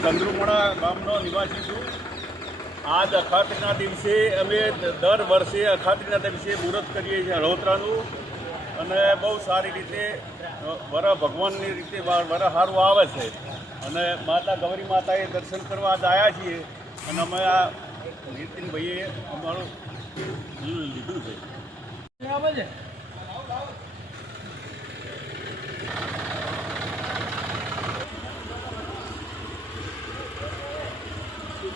ચંદ્રુમણા ગામનો નિવાસી છું. આજ અખાત્રીના દિવસે અમે દર વર્ષે અખાત્રીના દિવસે મુહૂર્ત કરીએ છીએ હળોતરાનું અને બહુ સારી રીતે વર ભગવાનની રીતે વર સારું આવે છે. અને માતા ગૌરી માતાએ દર્શન કરવા આજ આવ્યા છીએ. અને અમે આ નીતિનભાઈએ અમારું લીધું છે?